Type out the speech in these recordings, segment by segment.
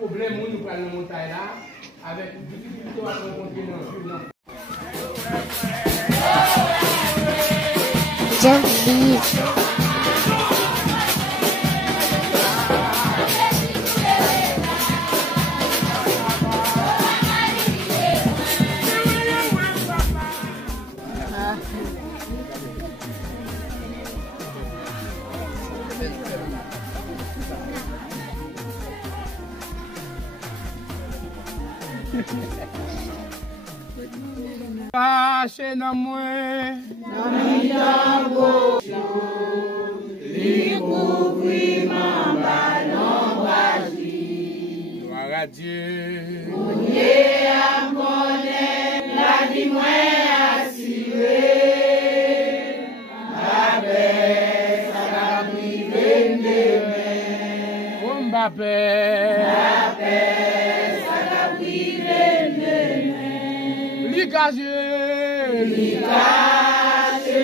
problème où nous prenons la montagne là, avec difficulté à rencontrer dans le Caché dans moi, dans mes tambours, découvrir ma ballon basi. Gloire à Dieu. Mouillé à monnaie, la vie moins assurée. Avec ça va priver demain. Oh Mbappé. Likaje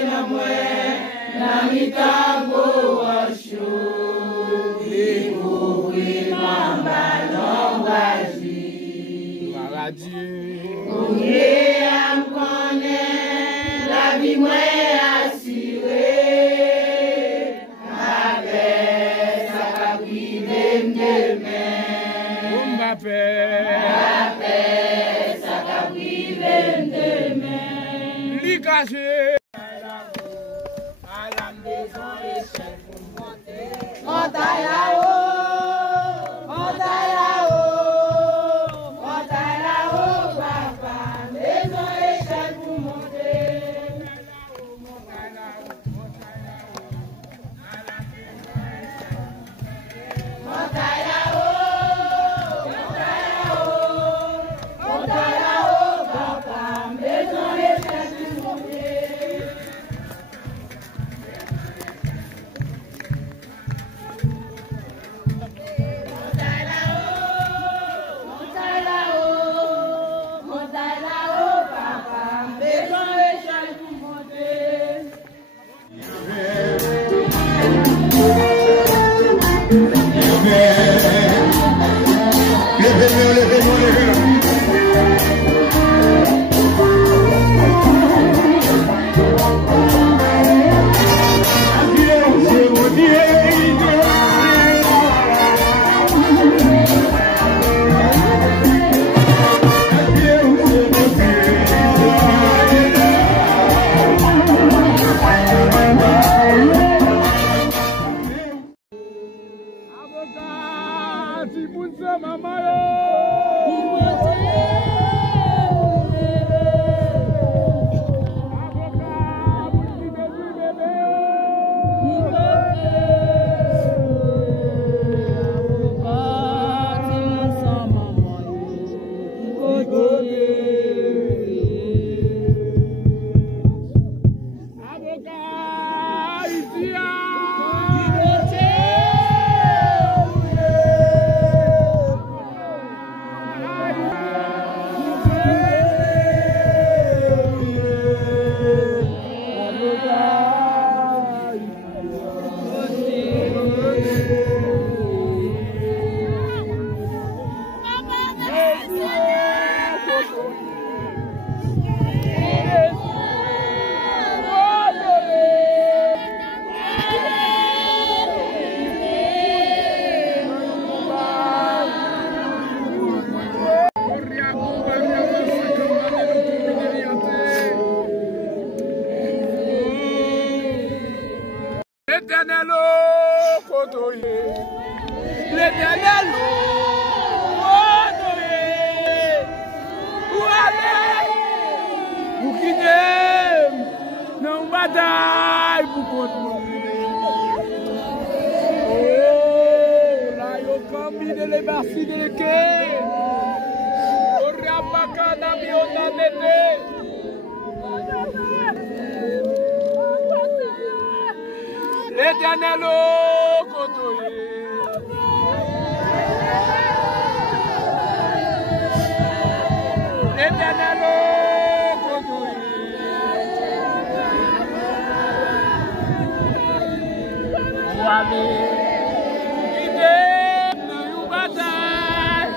na mwe na mitambo washo découvrir ma ballon basi. Gloire à Dieu. Ouye am connaît la vie moins assurée. Avec ça va priver demain. Mbappé. Caché à la maison et chef pour monter. Montagne là-haut, papa. Maison et chef pour monter. Montagne là-haut, papa. Maison et chef. L'Éternel côtoyé, l'Éternel côtoyé, pour aller, pour quitter, non bataille pour continuer. Oh, là il y a cambi de l'ébarci de l'équerre, au rabaka d'amiona d'été. L'Éternel côtoyé. L'Éternel côtoyé. Pour aller quitter une bataille.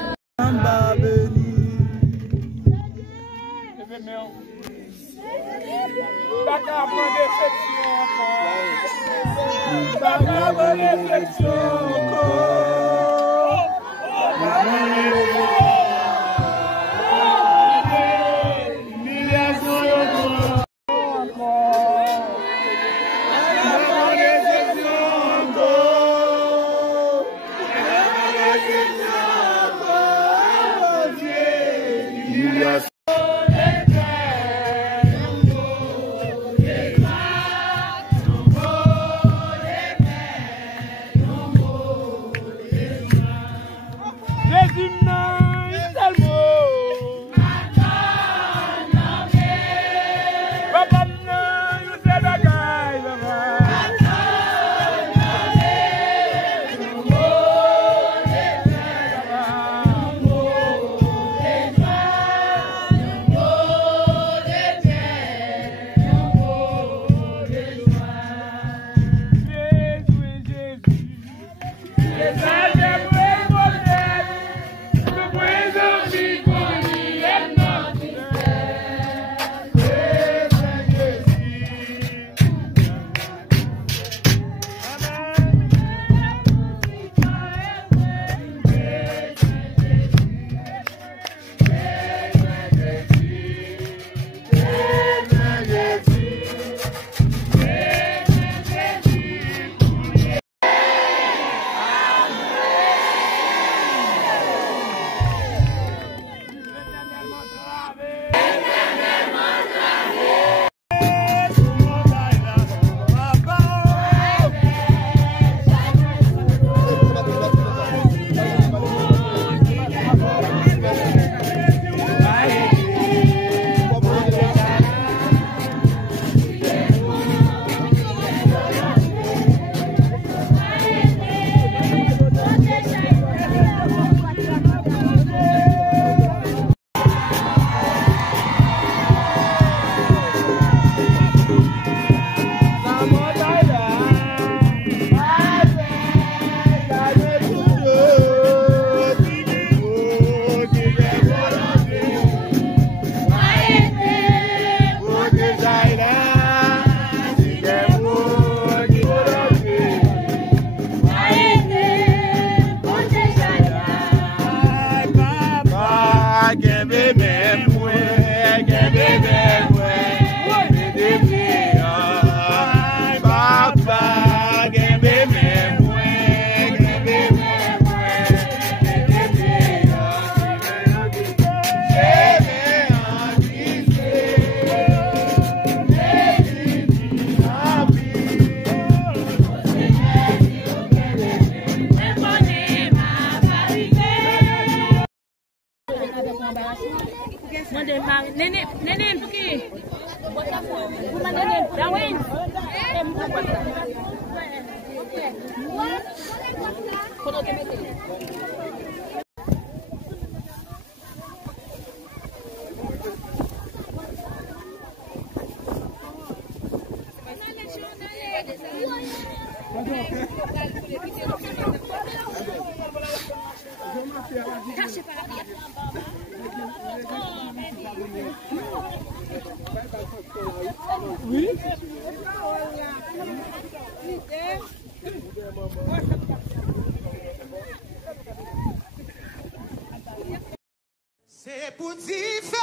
Nenek pergi. Rumah nenek. Dawin. Foto TPT. Oui. C'est pour dire